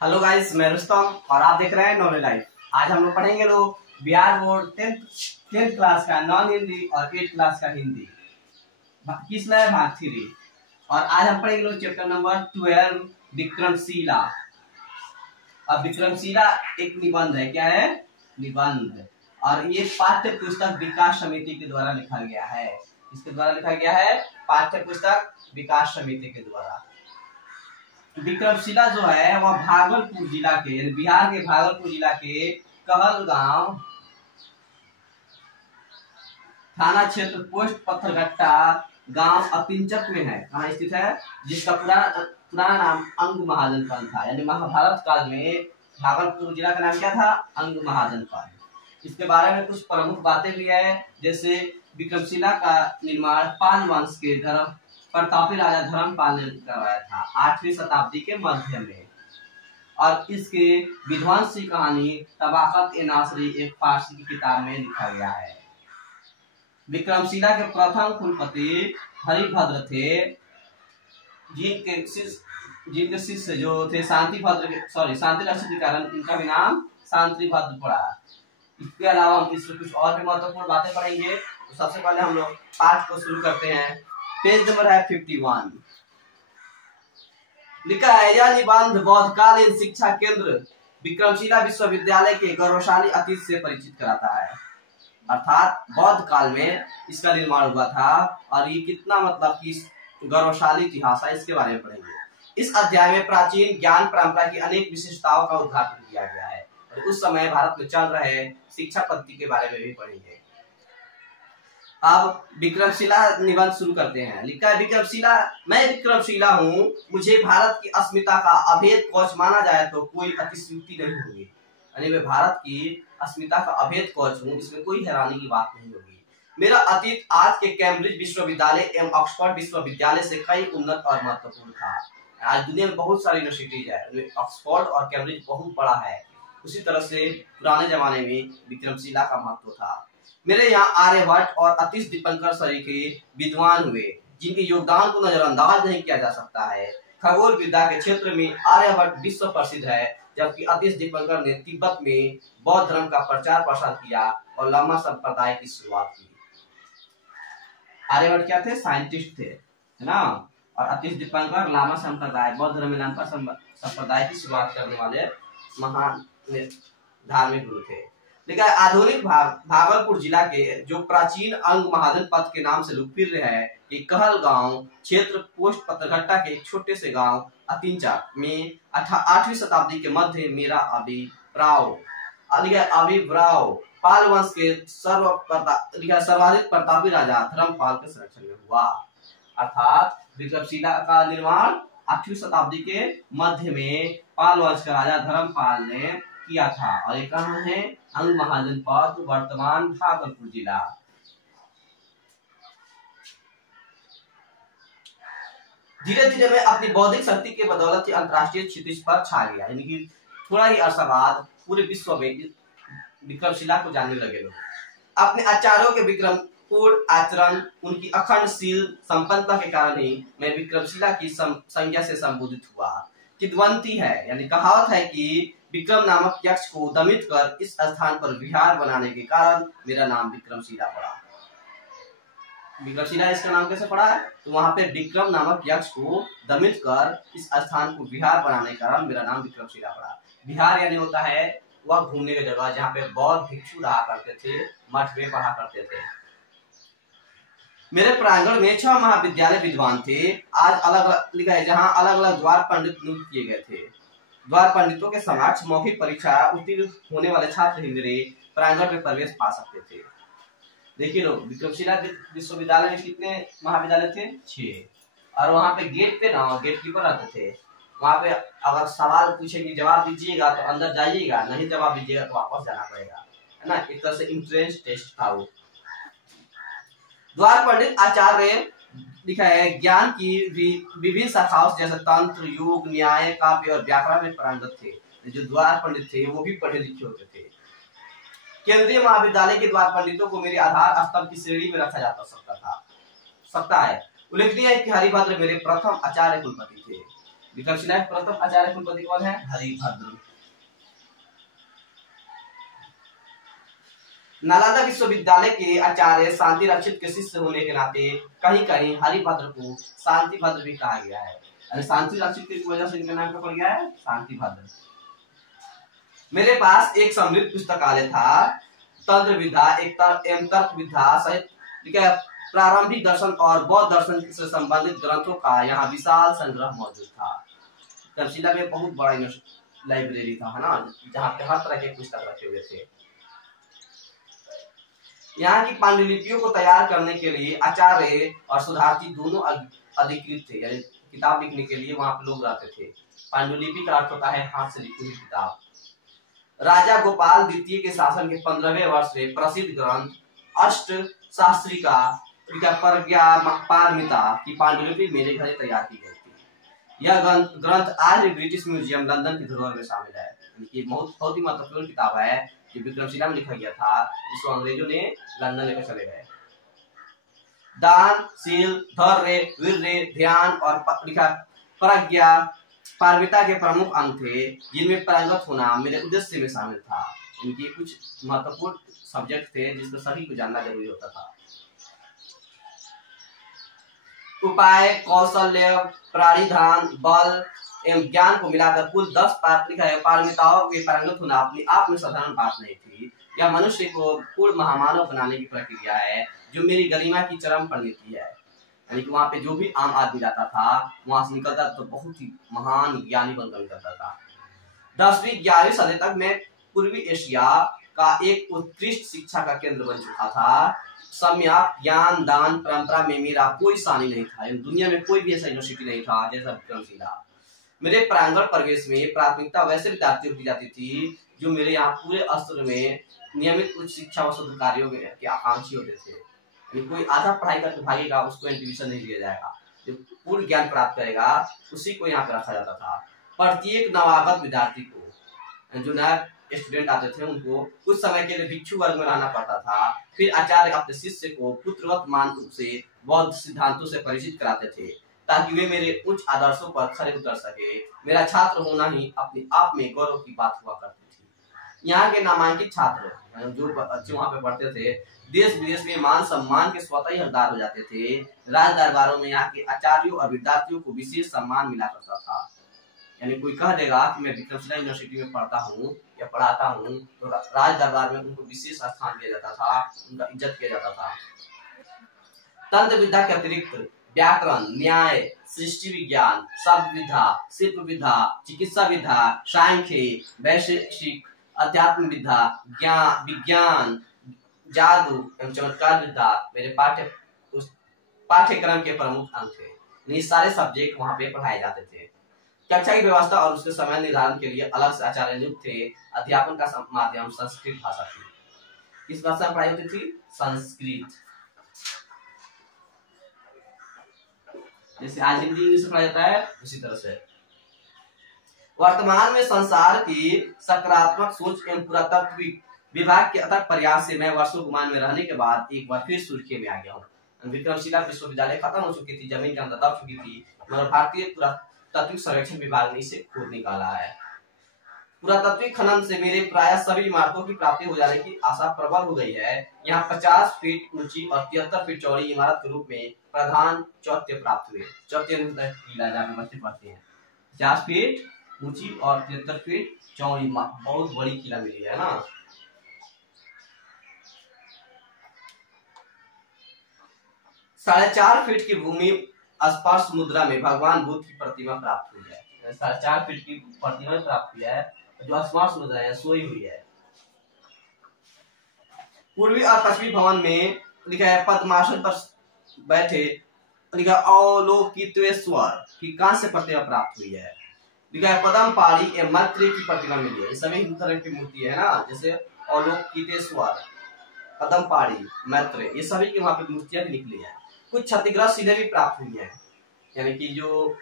Hello guys, मैं रुस्तम और आप देख रहे हैं नॉलेज लाइफ। आज हम लोग पढ़ेंगे बिहार बोर्ड 10th क्लास का नॉन हिंदी और 8th क्लास का हिंदी किस है भाग 3। और आज हम पढ़ेंगे चैप्टर नंबर 12 विक्रमशिला। अब विक्रमशिला एक निबंध है। क्या है? निबंध। और ये पाठ्य पुस्तक विकास समिति के द्वारा लिखा गया है। इसके द्वारा लिखा गया है पाठ्य पुस्तक विकास समिति के द्वारा। विक्रमशिला जो है वह भागलपुर जिला के यानी बिहार के भागलपुर जिला के कहलगांव थाना क्षेत्र पोस्ट पत्थरघट्टा गांव अतिंचक में है। कहाँ स्थित है? जिसका पुराना नाम अंग महाजनपद था। यानी महाभारत काल में भागलपुर जिला का नाम क्या था? अंग महाजनपद। इसके बारे में कुछ प्रमुख बातें भी है, जैसे विक्रमशिला का निर्माण पाल वंश के प्रतापी राजा धर्मपाल ने करवाया था 8वीं शताब्दी के मध्य में। और इसके विध्वंस की कहानी तबाकत-ए-नासरी एक फारसी की किताब में लिखा गया है। विक्रमशिला के प्रथम कुलपति हरिभद्र थे, जिनके शिष्य जो थे शांति लक्ष्य के कारण इनका भी नाम शांतिभद्र पड़ा। इसके अलावा हम इसमें कुछ और भी महत्वपूर्ण बातें पढ़ेंगे। तो सबसे पहले हम लोग पाठ को शुरू करते हैं। पेज नंबर है 51। लिखा है, यह निबंध बौद्धकालीन शिक्षा केंद्र विक्रमशिला विश्वविद्यालय के गौरवशाली अतीत से परिचित कराता है। अर्थात बौद्ध काल में इसका निर्माण हुआ था और ये कितना मतलब कि गौरवशाली इतिहास है, इसके बारे में पढ़ेंगे। इस अध्याय में प्राचीन ज्ञान परंपरा की अनेक विशेषताओं का उद्घाटन किया गया है और उस समय भारत में चल रहे शिक्षा पद्धति के बारे में भी पढ़ेंगे। अब विक्रमशिला निबंध शुरू करते हैं। लिखा है, मैं विक्रमशिला हूँ। मुझे भारत की अस्मिता का अभेद कवच माना जाए तो कोई अतिशयोक्ति नहीं होगी। यानी मैं भारत की अस्मिता का अभेद कवच हूँ, इसमें कोई हैरानी की बात नहीं होगी। मेरा अतीत आज के कैम्ब्रिज विश्वविद्यालय एवं ऑक्सफोर्ड विश्वविद्यालय से कई उन्नत और महत्वपूर्ण था। आज दुनिया में बहुत सारी यूनिवर्सिटीज है, ऑक्सफोर्ड और कैम्ब्रिज बहुत बड़ा है। उसी तरह से पुराने जमाने में विक्रमशिला का महत्व था। मेरे यहाँ आर्यभट्ट और अतीश दीपंकर सरीखे विद्वान हुए, जिनके योगदान को नजरअंदाज नहीं किया जा सकता है। खगोल विद्या के क्षेत्र में आर्यभट्ट विश्व प्रसिद्ध है, जबकि अतीश दीपंकर ने तिब्बत में बौद्ध धर्म का प्रचार प्रसार किया और लामा संप्रदाय की शुरुआत की। आर्यभट्ट क्या थे? साइंटिस्ट थे, है ना। और अतीश दीपंकर लामा संप्रदाय, बौद्ध धर्म में लामा संप्रदाय की शुरुआत करने वाले महान धार्मिक गुरु थे। लेकिन आधुनिक भागलपुर जिला के जो प्राचीन अंग महाजनपद के नाम से लोकप्रिय है, ये कहलगांव क्षेत्र पोस्ट पत्थरघट्टा के एक छोटे से गांव अतिंचक में 8वीं शताब्दी के मध्य मेरा अभिप्राव पाल वंश के सर्वाधिक प्रतापी राजा धर्मपाल के संरक्षण में हुआ। अर्थात विक्रमशिला का निर्माण 8वीं शताब्दी के मध्य में पाल वंश का राजा धर्मपाल ने किया था। और ये कहाँ है? अंग महाजनपद, वर्तमान भागलपुर जिला। धीरे धीरे मैं अपनी बौद्धिक शक्ति के बदौलत अंतर्राष्ट्रीय क्षितिज पर छा गया। यानी कि थोड़ा ही अरसा बाद पूरे विश्व में विक्रमशिला को जानने लगे लोग। अपने आचार्यों के विक्रमपूर्ण आचरण, उनकी अखंडशील संपन्नता के कारण ही मैं विक्रमशिला की संज्ञा से संबोधित हुआ। किद्वंती है, यानी कहावत है कि विक्रम नामक यक्ष को दमित कर इस स्थान पर विहार बनाने के कारण मेरा नाम विक्रमशिला पड़ा। विक्रमशिला इसका नाम कैसे पड़ा है? तो वहां पे विक्रम नामक यक्ष को दमित कर इस स्थान को विहार बनाने के कारण मेरा नाम विक्रमशिला पड़ा। विहार यानी होता है वह घूमने की जगह जहाँ पे बौद्ध भिक्षु रहा करते थे, मठ में पढ़ा करते थे। मेरे प्रांगण में 6 महाविद्यालय विद्वान थे। आज अलग लिखा है, जहाँ अलग अलग द्वार पंडित नियुक्त किए गए थे। द्वार पंडितों के समक्ष मौखिक परीक्षा उत्तीर्ण होने वाले छात्र ही मेरे प्रांगण में प्रवेश पा सकते थे। देखिए लोग, विक्रमशिला विश्वविद्यालय में कितने महाविद्यालय थे? 6। और वहां पे गेट पे ना गेट कीपर रहते थे। वहां पे अगर सवाल पूछेंगे जवाब दीजिएगा तो अंदर जाइएगा, नहीं जवाब दीजिएगा तो वापस जाना पड़ेगा, है ना। एक तरह से एंट्रेंस टेस्ट था वो। द्वार पंडित आचार्य लिखा है ज्ञान की विभिन्न शाखाओं जैसे तंत्र, योग, न्याय, काव्य और व्याकरण में पारंगत थे। जो द्वार पंडित थे वो भी पढ़े लिखे होते थे। केंद्रीय महाविद्यालय के द्वार पंडितों को मेरे आधार स्तंभ की श्रेणी में रखा जा सकता है। उल्लेखनीय है कि हरिभद्र मेरे प्रथम आचार्य कुलपति थे। विक्रमशिला के प्रथम आचार्य कुलपति कौन है? हरिभद्र। नालंदा विश्वविद्यालय के आचार्य शांति रक्षित के शिष्य होने के नाते कहीं कहीं हरिभद्र को शांति भद्र भी कहा गया है। अरे शांति रक्षित की वजह से इनका नाम क्या पड़ गया है? शांति भद्र। मेरे पास एक समृद्ध पुस्तकालय था। तंत्र विद्या एवं तर्क विद्या सहित प्रारंभिक दर्शन और बौद्ध दर्शन से संबंधित ग्रंथों का यहाँ विशाल संग्रह मौजूद था। विक्रमशिला में बहुत बड़ा लाइब्रेरी था, है ना, जहाँ पे हर तरह के पुस्तक रखे हुए थे। यहाँ की पांडुलिपियों को तैयार करने के लिए आचार्य और शोधार्थी दोनों अधिकृत थे, यानी किताब लिखने के लिए वहां पे लोग रहते थे। पांडुलिपि का अर्थ होता है हाथ से लिखी हुई किताब। राजा गोपाल द्वितीय के शासन के 15वें वर्ष में प्रसिद्ध ग्रंथ अष्ट शास्त्री का प्रज्ञा पारमिता की पांडुलिपि मेरे घर तैयार की गई थी। यह ग्रंथ आज ब्रिटिश म्यूजियम लंदन की धरोहर में शामिल है। ये बहुत ही महत्वपूर्ण किताब है जो विक्रमशिला में लिखा गया था, जिसको अंग्रेजों ने लंदन लेकर चले गए। दान, शील, धैर्य, वीर्य, ध्यान और प्रज्ञा पारमिता के प्रमुख अंग थे, जिनमें पारंगत होना मेरे उद्देश्य में शामिल था। इनके कुछ महत्वपूर्ण सब्जेक्ट थे जिसको सभी को जानना जरूरी होता था। उपाय, कौशल्य, प्राणिधान, बल एवं ज्ञान को मिलाकर कुल 10 पारमिताओं के पारंगत होना अपने आप में साधारण बात नहीं थी। यह मनुष्य को पूर्ण महामानव बनाने की प्रक्रिया है, जो मेरी गरिमा की चरम परिणति है। यानी कि वहां पे जो भी आम आदमी जाता था वहां से निकलता तो बहुत ही महान ज्ञानी बनकर निकलता था। 10वीं 11वीं सदी तक मैं पूर्वी एशिया का एक उत्कृष्ट शिक्षा का केंद्र बन चुका था। सम्यक ज्ञान दान परंपरा में मेरा कोई सानी नहीं था। दुनिया में कोई भी ऐसा यूनिवर्सिटी नहीं था जैसा विक्रमशिला। मेरे प्रांगण प्रवेश में प्राथमिकता वैसे विद्यार्थियों को दी जाती थी जो मेरे यहाँ पूरे अस्त्र में नियमित उच्च शिक्षा व शोध कार्यों के आकांक्षी होते थे। कोई आधा पढ़ाई करके भागेगा उसको एडमिशन नहीं दिया जाएगा। जो पूर्ण ज्ञान प्राप्त करेगा उसी को यहाँ पे रखा जाता था। प्रत्येक नवागत विद्यार्थी को, जो नया स्टूडेंट आते थे, उनको कुछ समय के लिए भिक्षु वर्ग में रहना पड़ता था। फिर आचार्य अपने शिष्य को पुत्रवत मान रूप से बौद्ध सिद्धांतों से परिचित कराते थे ताकि वे मेरे उच्च आदर्शों पर खरे उतर सके। मेरा छात्र होना ही अपने आप में गौरव की बात हुआ करती थी। यहाँ के नामांकित छात्र जो बच्चे वहाँ पे पढ़ते थे देश विदेश में मान सम्मान के स्वतः ही हकदार हो जाते थे। राज दरबारों में यहाँ के आचार्यों और विद्यार्थियों को विशेष सम्मान मिला करता था। यानी कोई कह देगा कि मैं विक्रमशिला यूनिवर्सिटी में पढ़ता हूँ या पढ़ाता हूँ तो राज दरबार में उनको विशेष स्थान दिया जाता था, उनका इज्जत किया जाता था। तंत्र विद्या के अतिरिक्त व्याकरण, न्याय, सृष्टि विज्ञान, शब्द विद्या, शिल्प विद्या, चिकित्सा विद्या, सांख्य, वैशेषिक, अध्यात्म विद्या, विज्ञान, जादू एवं चमत्कार विद्या मेरे पाठ्यक्रम के प्रमुख अंग थे। ये सारे सब्जेक्ट वहाँ पे पढ़ाए जाते थे। कक्षा की व्यवस्था और उसके समय निर्धारण के लिए अलग से आचार्य नियुक्त थे। अध्यापन का माध्यम संस्कृत भाषा थी। किस भाषा में पढ़ाई होती थी? संस्कृत। जैसे आज हिंदी इंग्लिश में पढ़ाया जाता है उसी तरह से। वर्तमान में संसार की सकारात्मक सोच एवं पुरातत्विक विभाग के अथक प्रयास से मैं वर्षों गुमान में रहने के बाद एक बार फिर सुर्खियों में आ गया हूँ। विक्रमशिला विश्वविद्यालय खत्म हो चुकी थी, जमीन के अंदर दब चुकी थी, मगर भारतीय पुरातत्विक सर्वेक्षण विभाग ने इसे खोद निकाला है। पुरातत्विक खनन से मेरे प्राय सभी इमारतों की प्राप्ति हो जाने की आशा प्रबल हो गई है। यहाँ 50 फीट ऊंची और 73 फीट चौड़ी इमारत के रूप में प्रधान चौत्य प्राप्त हुए। चौत्य किला जहाँ पे बच्चे पढ़ते हैं। 50 फीट ऊंची और 73 फीट चौड़ी बहुत बड़ी किला मिली है ना। साढ़े 4 फीट की भूमि स्पर्श मुद्रा में भगवान बुद्ध की प्रतिमा प्राप्त हुई है। 4.5 फीट की प्रतिमा प्राप्त हुई है जो स्पर्श मुद्रा है, सोई हुई है। पूर्वी और पश्चिमी भवन में लिखा है पद्मासन पर बैठे लिखा अवलोकितेश्वर की कांस्य प्रतिमा प्राप्त हुई है। लिखा है पदम पाड़ी एवं मैत्री की प्रतिमा मिली है। सभी हिंदू तरह की मूर्ति है ना, जैसे अवलोकितेश्वर, पदम पाड़ी, मैत्री, ये सभी की वहां पे मूर्तियां भी निकली है। कुछ क्षतिग्रस्त शिलाएं भी प्राप्त हुई हैं, यानी कि जो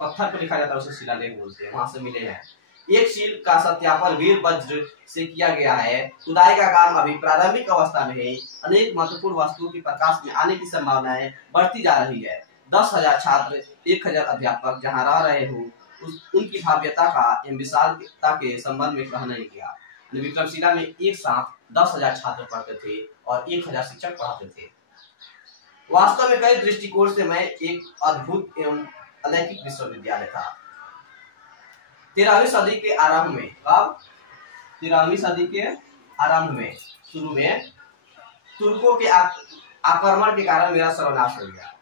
पत्थर पर लिखा जाता है उसे शिलालेख बोलते हैं, वहां से मिले हैं। एक शील का सत्यापन वीर वज्र से किया गया है। खुदाई का काम अभी प्रारंभिक अवस्था में है। अनेक महत्वपूर्ण वस्तुओं के प्रकाश में आने की संभावनाएं बढ़ती जा रही है। 10,000 छात्र, 1,000 अध्यापक जहां रह रहे हो उनकी भव्यता का एवं विशालता के संबंध में कहना नहीं किया। विक्रमशिला में एक साथ 10,000 छात्र पढ़ते थे और 1,000 शिक्षक पढ़ाते थे। वास्तव में कई दृष्टिकोण से मैं एक अद्भुत एवं अलौकिक विश्वविद्यालय था। 13वीं सदी के आरंभ में, कब? 13वीं सदी के आरंभ में, शुरू में तुर्कों के आक्रमण के कारण मेरा सर्वनाश हो गया।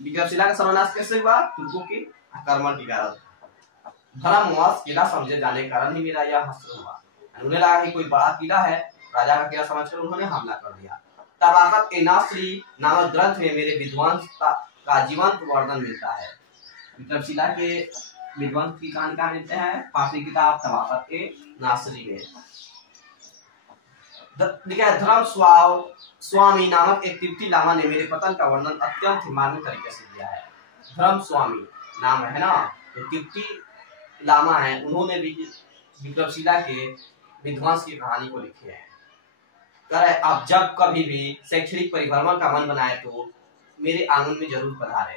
विक्रमशिला का सर्वनाश कैसे हुआ? तुर्कों के आक्रमण के कारण। धर्मवश किला समझे जाने के कारण ही मेरा यह हश्र हुआ। उन्हें लगा कि कोई बड़ा किला है, राजा का किला समझकर उन्होंने हमला कर दिया। तबाकत ए नासरी नामक ग्रंथ में मेरे विध्वंसता का जीवंत वर्णन मिलता है। विक्रमशिला के विध्वंस की कहानी कहाँ मिलते हैं? फारसी किताब तबाकत ए नासरी में। धर्म स्वामी नामक एक तिब्बती लामा ने मेरे पतन का वर्णन अत्यंत ही मार्मिक तरीके से किया है। धर्म स्वामी नाम है ना, तो तिब्बती लामा है, उन्होंने भी विक्रमशिला के विध्वंस की कहानी को लिखी है। आप जब कभी भी शैक्षणिक परिभ्रमण का मन बनाए तो मेरे आंगन में जरूर पधारे,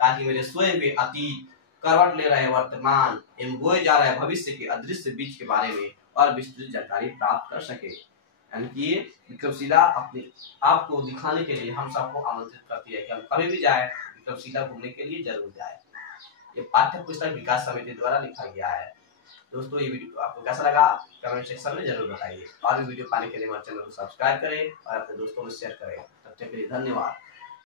ताकि मेरे सोए हुए अतीत, करवट ले रहे वर्तमान एवं बोए जा रहे भविष्य के अदृश्य बीज के बारे में और विस्तृत जानकारी प्राप्त कर सके। यानी कि विक्रमशिला अपने आप को दिखाने के लिए हम सबको आमंत्रित करती है कि हम कभी भी जाए विक्रमशिला घूमने के लिए जरूर जाए। ये पाठ्य पुस्तक विकास समिति द्वारा लिखा गया है। दोस्तों, ये वीडियो आपको कैसा लगा कमेंट सेक्शन में जरूर बताइए और भी वीडियो पाने के लिए हमारे चैनल को सब्सक्राइब करें और अपने दोस्तों में शेयर करें। तब तक के लिए धन्यवाद।